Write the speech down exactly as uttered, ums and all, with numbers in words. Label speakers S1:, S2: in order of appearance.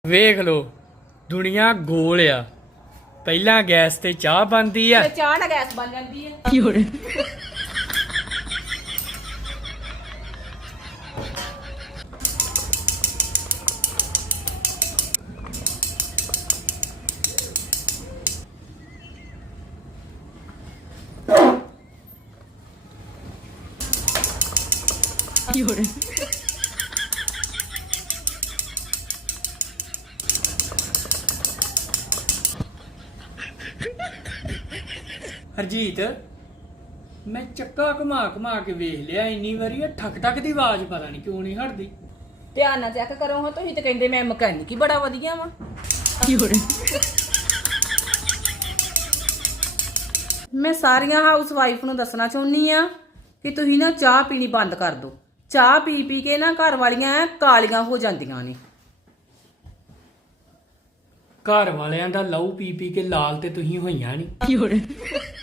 S1: ਵੇਖ ਲੋ ਦੁਨੀਆ ਗੋਲ ਆ। ਪਹਿਲਾਂ ਗੈਸ ਤੇ ਚਾਹ ਬਣਦੀ ਆ
S2: ਤੇ ਚਾਹ ਨਾਲ ਗੈਸ ਬਣ ਜਾਂਦੀ ਹੈ।
S1: ਕੀ ਹੋ ਰਿਹਾ ਕੀ ਹੋ ਰਿਹਾ ਹਰਜੀਤ ਮੈਂ ਚੱਕਾ ਘੁਮਾ ਘੁਮਾ ਕੇ ਵੇਖ ਲਿਆ ਇੰਨੀ ਵਾਰੀ ਇਹ ਠਕ ਠਕ ਦੀ ਆਵਾਜ਼ ਪਤਾ ਨਹੀਂ ਕਿਉਂ ਨਹੀਂ ਹਟਦੀ।
S2: ਧਿਆਨ ਨਾਲ ਚੈੱਕ ਕਰੋ ਹਾਂ ਤੁਸੀਂ ਤੇ ਕਹਿੰਦੇ ਮੈਂ ਮਕੈਨਿਕ ਹੀ ਬੜਾ ਵਧੀਆ ਵਾਂ।
S1: ਕੀ ਹੋ ਰਿਹਾ
S2: ਮੈਂ ਸਾਰੀਆਂ ਹਾਊਸ ਵਾਈਫ ਨੂੰ ਦੱਸਣਾ ਚਾਹੁੰਦੀ ਆ ਕਿ ਤੁਸੀਂ ਨਾ ਚਾਹ ਪੀਣੀ ਬੰਦ ਕਰ ਦਿਓ। ਚਾਹ ਪੀ ਪੀ ਕੇ ਨਾ ਘਰ ਵਾਲੀਆਂ ਕਾਲੀਆਂ ਹੋ ਜਾਂਦੀਆਂ ਨੇ।
S1: ਘਰ ਵਾਲਿਆਂ ਦਾ ਲਹੂ ਪੀ ਪੀ ਕੇ ਲਾਲ ਤੇ ਤੁਸੀਂ ਹੋਈਆਂ ਨਹੀਂ।
S2: ਕੀ ਹੋ ਰਿਹਾ